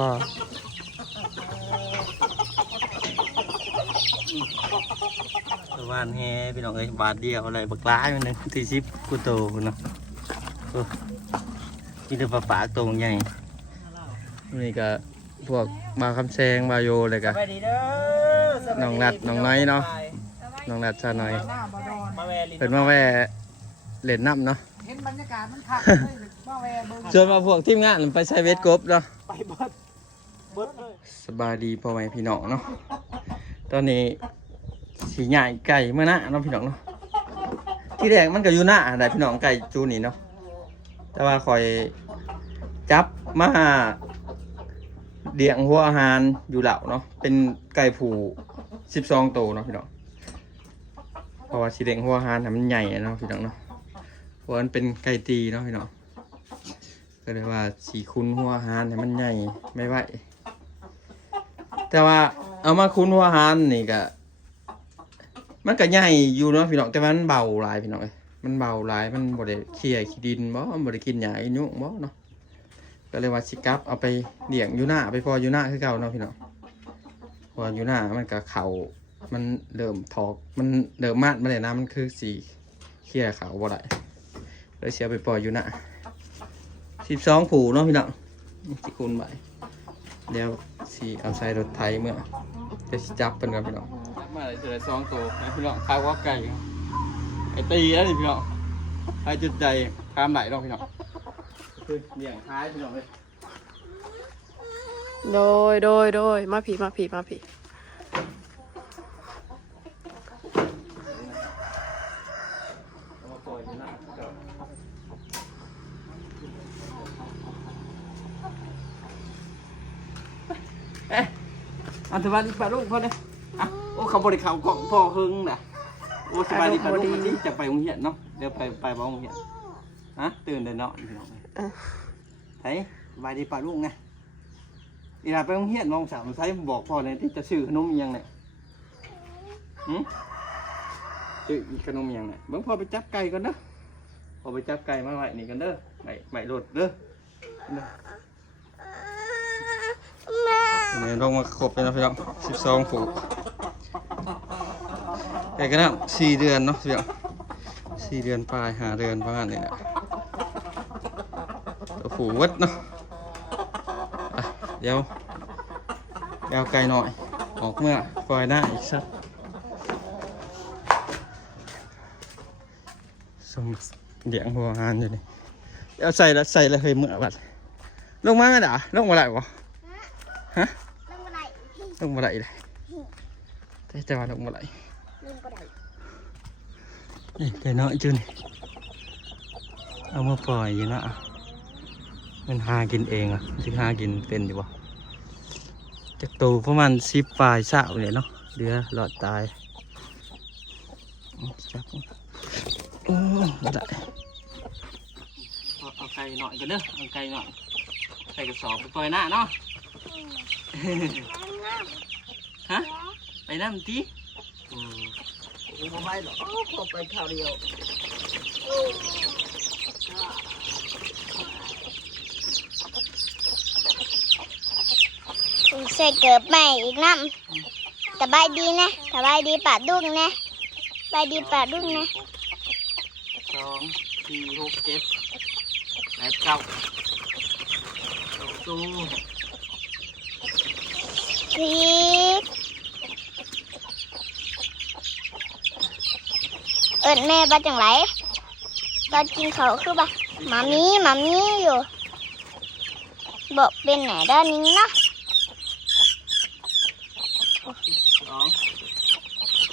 ก็สวานแฮพี่น้องเอ้ยบาทเดียวอะไรบักร้ายมันหนึงที่ชิปกูโตพุ่นเนาะโอ้นี่เดือปลาปากตัวใหญ่นี่ก็พวกบาคำแซงบาโยเลยกะไปดีเด้อน้องนัดน้องน้อยเนาะน้องนัดชาหน่อยหน้าบดอนมาแวลิเป็นมาแว่เล่นน้ำเนาะเห็นบรรยากาศมันคักเลยมาแวเบิ่งชวนมาพวกทีมงานไปใช้เวทกบเนาะไปเบิดเบิดเลย สบายดีพ่อแม่พี่น้องเนาะ ตอนนี้สีใหญ่ไก่เมื่อน้าเนาะพี่น้องเนาะ ที่แรกมันก็อยู่หน้าได้พี่น้องไก่จูนี่เนาะ แต่ว่าคอยจับมาเดียงหัวอาหารอยู่เหล่าเนาะ เป็นไก่ผูสิบสองตัวเนาะพี่น้อง เพราะว่าสีแดงหัวอาหารน่มันใหญ่เนาะพี่น้องเนาะ เพราะมันเป็นไก่ตีเนาะพี่น้องก็เลยว่าสีคุ้นหัวอาหารเนี่ยมันใหญ่ไม่ไหว แต่ว่าเอามาคุ้นหัวอาหารนี่ก็มันก็ใหญ่อยู่เนาะพี่น้องแต่ว่ามันเบาหลายพี่น้องเอ้ยมันเบาหลายมันบ่ได้เคี่ยขี้ดินบ่มันบ่ได้กินหญ้าอีหยุ่งบ่เนาะก็เลยว่าสิกลับเอาไปเลี้ยงอยู่หน้าไปพออยู่หน้าคือเก่าเนาะพี่น้องพออยู่หน้ามันก็เข่ามันเริ่มถอกมันเริ่มมาดมาเลยนะมันคือสีเคี่ยเขาบ่ได้เลยเสียไปปล่อยอยู่หน้าสิบสองผูเนาะพี่น้องสิคูณไป เดี๋ยวสีเอาใส่รถไถเมื่อจะสิจับเป็นกันพี่น้องมาเลยจะได้สองตัวให้พี่น้องข้าวว่าไก่ครับไอ้ตีแล้วนี่พี่น้องให้จุดใจข้ามไหลน้องพี่น้องคือเลี้ยงท้ายพี่น้องเลยโดยโดยโดยมาผีมาผีมาผี เอามาปล่อยอยู่นะเดี๋ยวเอ๊ะ อันสวัสดีป้าลูกพ่อเนี่ยอะโอ้เขาบริเขากล่องพ่อหึงน่ะโอ้สบายดีป้าลูกวันนี้จะไปโรงเรียนเนาะเดี๋ยวไปไปบ้โรงเรียนฮะตื่นเดินเนาะพี่น้องไห้สบายดีป่าลูกไงอีหลาไปโรงเรียนมองสามไซบอกพ่อเลยที่จะซื้อขนมอิหยังเนี่ยหืมซื้อขนมอิหยังเนี่ยเบิ่งพ่อไปจับไก่ก่อนเด้อพ่อไปจับไก่มาไว้นี่กันเด้อไว้ไว้รถเด้อเด้อ เนี่ยลงมาครบเลยนะพี่น้องสิบสองผูกไก่กันนะสี่เดือนเนาะพี่น้องสี่เดือนปลายหาเดือนประมาณนี้แหละตัวผูวัดเนาะอะเดี๋ยวเดี๋ยวไกลหน่อย ออกเมื่อปล่อยได้อีกสักสมเดียงหัวงานอยู่นี่เดี๋ยวใส่ล้วใส่ล้วเคยเมื่อบัดลงมาไหมด่าลงมาไหลวะ ฮะลงบันไดลงมาไหลเลยแต่แต่ว่าลงมาไหลลงบันไดนี่ไก่น้อยจุนเอามาปล่อยอยู่นะมันหากินเองอะจะหากินเป็นอยู่บ่จากตูประมาณสิบปลายสาวเนี่ยเนาะเดือหลอดตายอืมจับอืมได้เอาไก่หน่อยกันเด้อเอาไก่หน่อยไก่กระสอบไปปล่อยหน้าเนาะ ฮะ ไปน้ำตีอืมกูบ่ไปหรอกขอไปข้าวเดียวกูใส่เกิบใหม่อีกน้ำสบายดีนะสบายดีป่าดุ้งนะสบายดีป่าดุ้งนะสองสี่หกเจ็ดแปดเก้าตู้ พีเอิดแม่บ้าจังไรตอนกินเขาคือบ่ามามีมามีอยู่บอกเป็นไหนด้านนี้เนาะ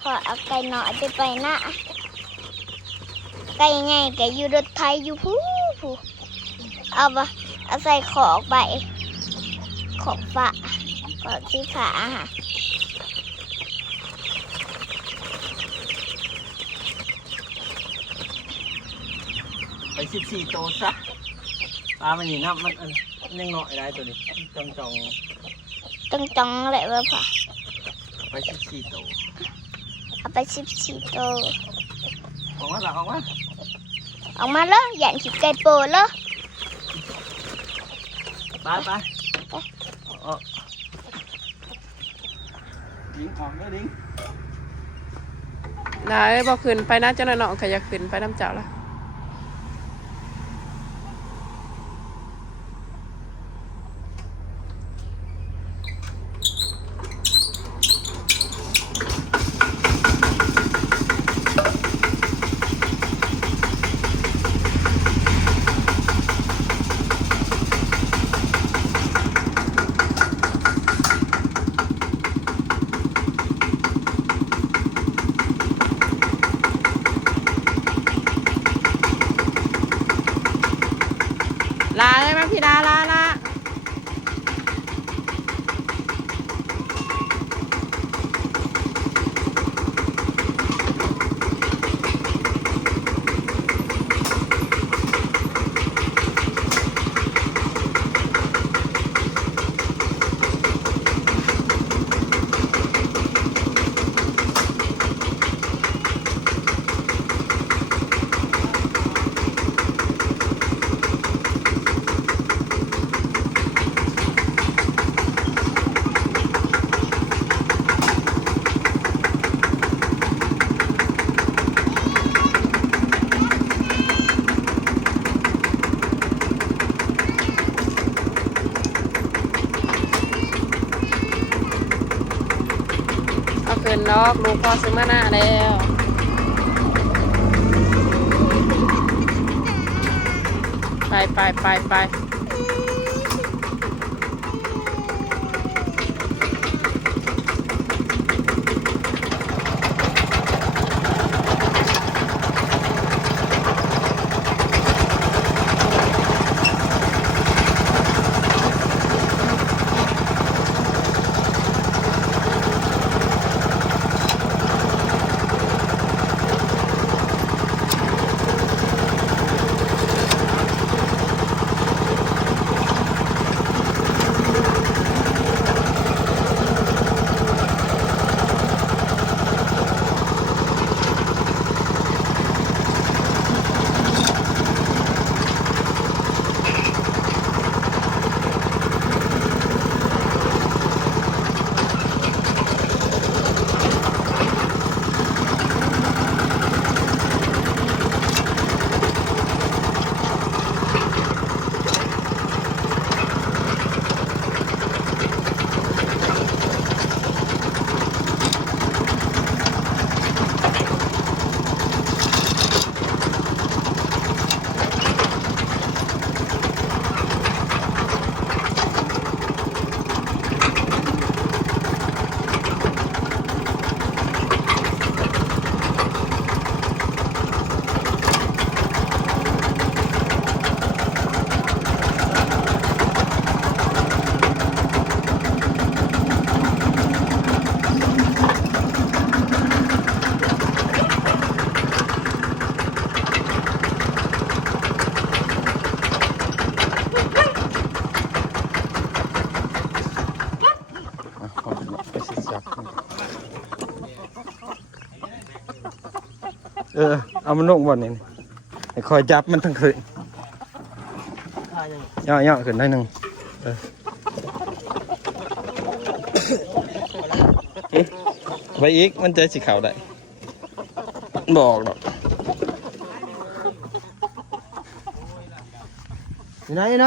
พอเอาไก่หนอยไปไปนะไก่ไงไก่อยู่รถไทยอยู่ผู้ผู้เอาปะเอาใส่ขอกไปขอกฝา ขอกที่ขาค่ะไปสิบสี่โตวซะปลามันนี่นะมันเออมันยังหน่อยได้ตัวนี้จองจองต้องจังๆเลยว่าพอๆไปสิบสี่โตวเอาไปสิบสี่ตัวออกมาหลักออกมาออกมาเลยอย่าขีดไก่โปเลยไปไป อ๋อ ดิ้งออกแล้วดิ้งลาเอ้ยบ่ขึ้นไปนะเจ้าหน่อยเนาะขยากขึ้นไปน้ำเจ้าละ ลาเลยมั้ยพี่ดาลาลา เอาขึ้นด อกลูกพอซื้อมาหน้าแล้วไปไปไปไป ออ เอามันลงบ่อนนี่ให้คอยจับมันทั้งคืนทายังย่อย่อขึ้นได้หนึ่งเออเอ๊ะไปอีกมันจะสีขาวได้บอกหรอกอยู่ไหนอยู่ไหน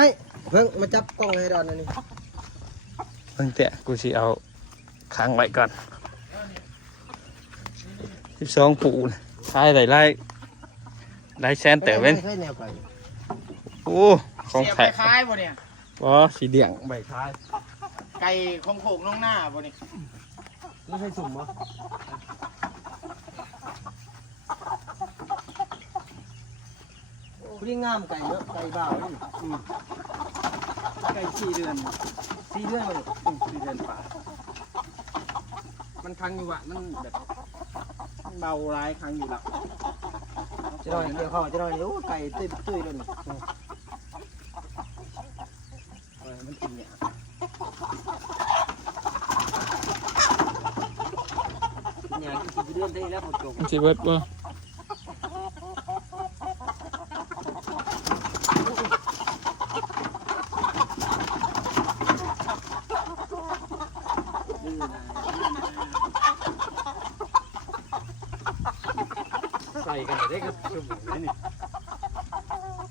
เพิ่งมาจับกล้องให้ดอนอันนี้ตั้งแต่กูสิเอาค้างไว้ก่อนสิบสองปูนะ ท้ายไล่ไล่ไล่แซนเต๋อเว้นโอ้ของแท้ไปคล้ายบ่เนี่ยอ๋อสีเดียงใบท้าย ไก่ของโขงน้องหน้าบ่นี่ไม่ใช่สุ่มเหรอพี่งามไก่เยอะไก่บ่าวนี่อืมไก่สี่เดือนสี่เดือนเลยสี่เดือนป่ามันคังอยู่อะมันแบบ เบาร้ายคังอยู่ละจะหน่อยเดี๋ยวเข้าจะหน่อยเดี๋ยวไก่ตุ้ยตุ้ยเลยนี่อืมเออมันกินเนี่ยกินเนี่ยกินกี่เดือนได้แล้วหมดจบมันสิเบิดบ่ สุ่มเลยนี่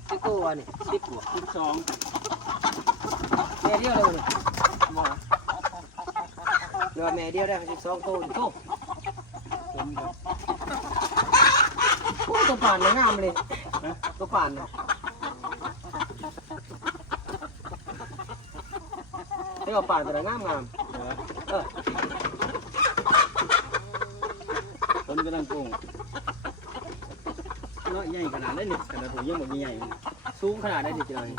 สิบตัวนี่สิบตัวสิบสองแม่เดียวเลยหมอเรือแม่เดียวได้สิบสองตัวโตโอ้ตัวป่านงามเลยตัวป่านเนี่ยเรียกว่าป่านแต่งามงามเออต้นกำลังกุ้ง เนาะใหญ่ขนาดนั้นนี่ขนาดผมยังหมดใหญ่ๆสูงขนาดนั้นนี่จะเลย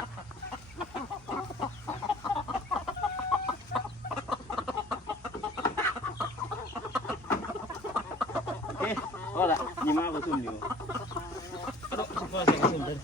โอเคก็ละยี่มากกว่าซุ่มอยู่ก็เส่กระสุนเลย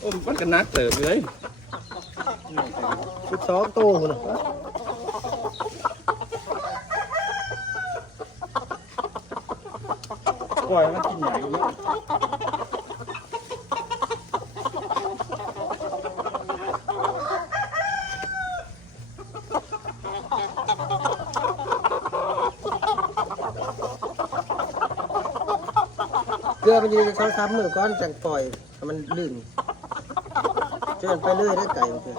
โอ้มันกันนักเติบเลยสิบสองตัวนะปล่อยมันกินใหญ่เยอะเกลือมันอยืนสองสามมือก้อนจังปล่อยให้มันลื่น จนไปเรื่อยได้ไก่มันคือ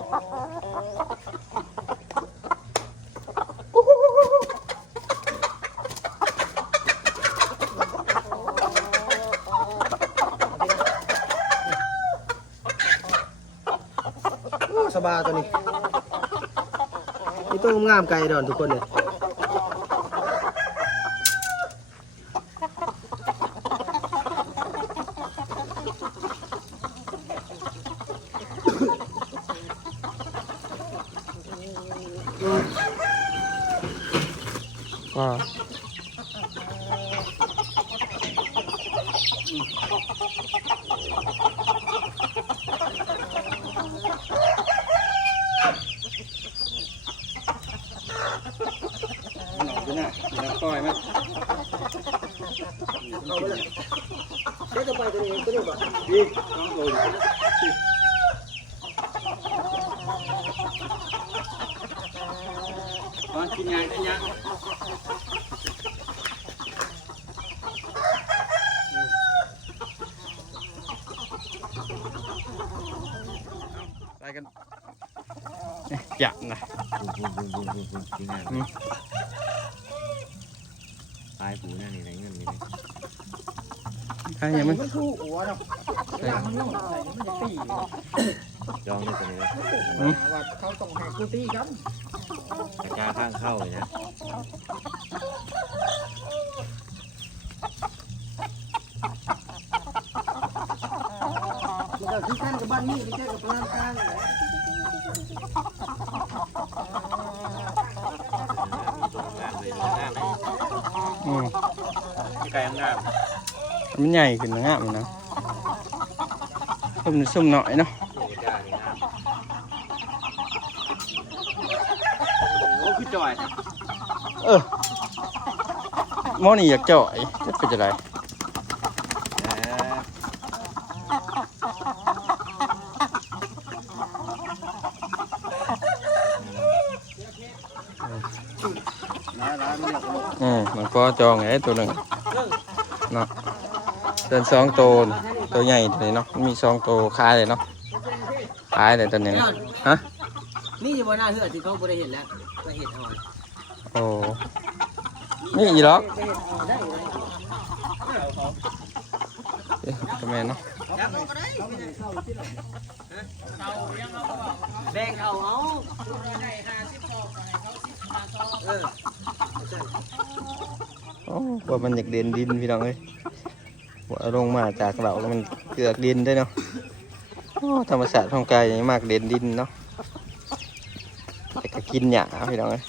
สบายตัวนี้นี่ตัวงามไก่ดอนทุกคนเลย ว่าหนอนอยู่น่ะอยู่น่ะปล่อยมัน เอาไปเลยเด็กจะไปตัวนี้ตัวนี้บ่ ดีน้องโดนตอนกินยาได้ยัง ไป กันหยับนะบุ้มบุ้มบุ้มบุ้มบุ้มจริงอะอืมตายปูนั่นนี่ไรเงินนี่เลยใครยังไม่มันคู่หัวเนาะเวลามันนุ่งอะไรมันจะตีจองได้ตัวนี้เลยว่าเขาต้องให้กูตีกันกระจาข้างเข้าเลยนะ มันก็คือกันกับบ้านนี้ไม่ใช่กับร้านกลางเลยอืมไก่งามมันใหญ่ขึ้นนะงามนะส้มนิดส้มหน่อยเนาะโอ้คือจ่อยเออหมอนี่อยากเจ่อยจะเป็นจะไรอื มมันก็จองไงตัวหนึ่งเนาะเดินสองตัวตัวใหญ่ตัวนี้เนาะมันมีสองตัวคายเลยเนาะคายเลยตัวนี้นะฮะนี่อยู่บนหน้าเหือที่เขาไม่ได้เห็นแล้วมาเห็นเอาโอ้นี่อีหรอกไปเห็นเอาได้เลยเอ๊ะทำไมเนาะจับเอาก็ได้แบ่งเอาเอาโอ้ ว่ามันอยากเด่นดินพี่น้องเอ้ยว่าลงมาจากเราแล้วมันเกือกดินได้เนาะโอ้ธรรมชาติของกายมากเด่นดินเนาะแต่ก็กินหญ้าพี่น้องเอ้ย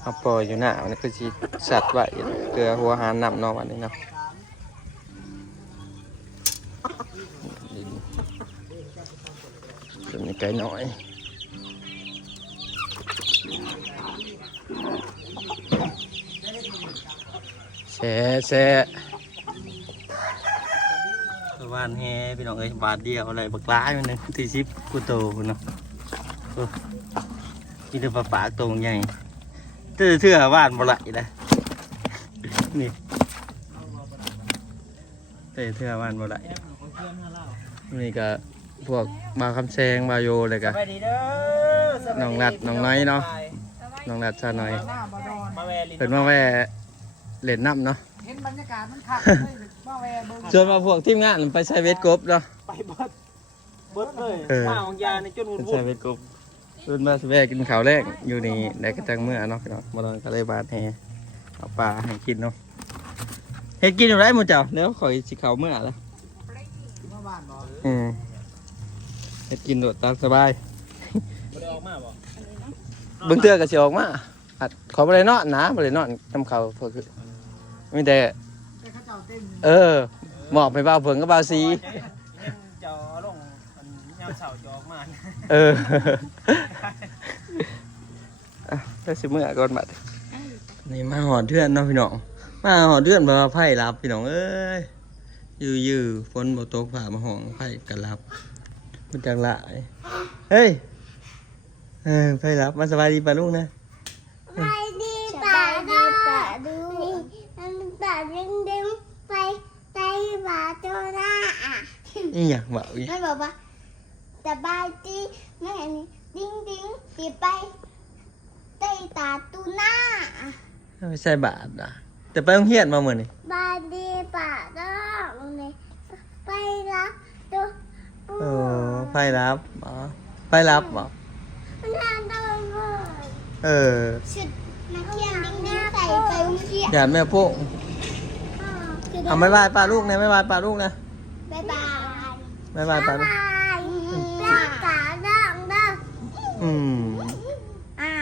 เอาปล่อยอยู่หน้ามันก็สิสัตว์ไว้เกลือหัวหานนำนาะวันนี้เนาะดินส่วนี้ไก่น้อย แช่แช่วานแฮพี่น้องเอ้ยบาทเดียวอะไรบักร้ายมันหนึงที่ชิปกูโตพุ่นเนาะโอ้กินแต่ปลาปากโตวใหญ่เตื้อเทื่อวานบ่ไหลเลยนี่เตื้อเทื่อวานบ่ไหลนี่ก็พวกบาวคำแซงบาวโยเลยกะไปดีเด้อน้องรัดน้องน้อยเนาะน้องนัดชาหน่อยมาแวลินเป็นมาแว่ เล่นน้ำเนาะเห็นบรรยากาศมันคักเลยมาแวเบิ่งชวนมาพวกทีมงานไปใช้เวทกบเนาะไปเบิดเบิดเลยเออข้าวของยาในจนวุ่นเป็นวุ่ใช้นเวทกบรุ่นมาสแวกกินข้าวแรกอยู่นี่ได้กระจังเมื่อเนาะพี่น้องมาลองก็เลยบาดแหเอาปลาให้กินเนาะเฮ็ดกินอยู่ไรหมูเจ้าแล้วขอยสิเขาเมื่อละมาบ้านบ่อืมเฮ็ดกินโดดตามสบาย บ่ได้ออกมาบ่เบิ่งเทื่อก็สิออกมาอัดขอบ่ได้นอนนะบ่ได้นอนนำเขาพวกคือ มีแต่ แต่เขาเจ้าเต้นเออหมอบไปบ่าวเผิงกับบ่าวสียังจะเอาลงอันยามเสาร์จะออกมาเอออะไปสิเมื่อก่อนบัดนี่มาหอดเทือนเนาะพี่น้องมาหอดเทือนบ่ว่าไผ่รับพี่น้องเอ้ยยื้อยื้อฝนบ่ตกผ่ามาห้องไผ่กันรับมันจังหลายเฮ้ยเออไผ่รับมาสบายดีป่ะลุงนะ ไปดีป่าดูป่าดูมันป่าดึงดึงไปไปป่าตัวหน้าอะ อีหยังบ่าวอีมันบอกว่าสบายดีไม่เห็นดิ้งดิ้งตีไปไต้ตาตูหน้าอะไม่ใช่บาทอะแต่ไปโรงเรียนมามื้อนี่บายดีป่าต้องเลยไปรับตัวเออไผ่รับอ๋อไผ่รับบ่มันน่าดูเลยเออชุดนักเรียนดิ้งดิ้งใส่ไปโรงเรียนอย่าแม่โป้งเอาบ๊ายบายป้าลูกนะ บ๊ายบายป้าลูกนะบ๊ายบาย บ๊ายบายป้าลูกบายเป็นตาดังดังอืม อ่า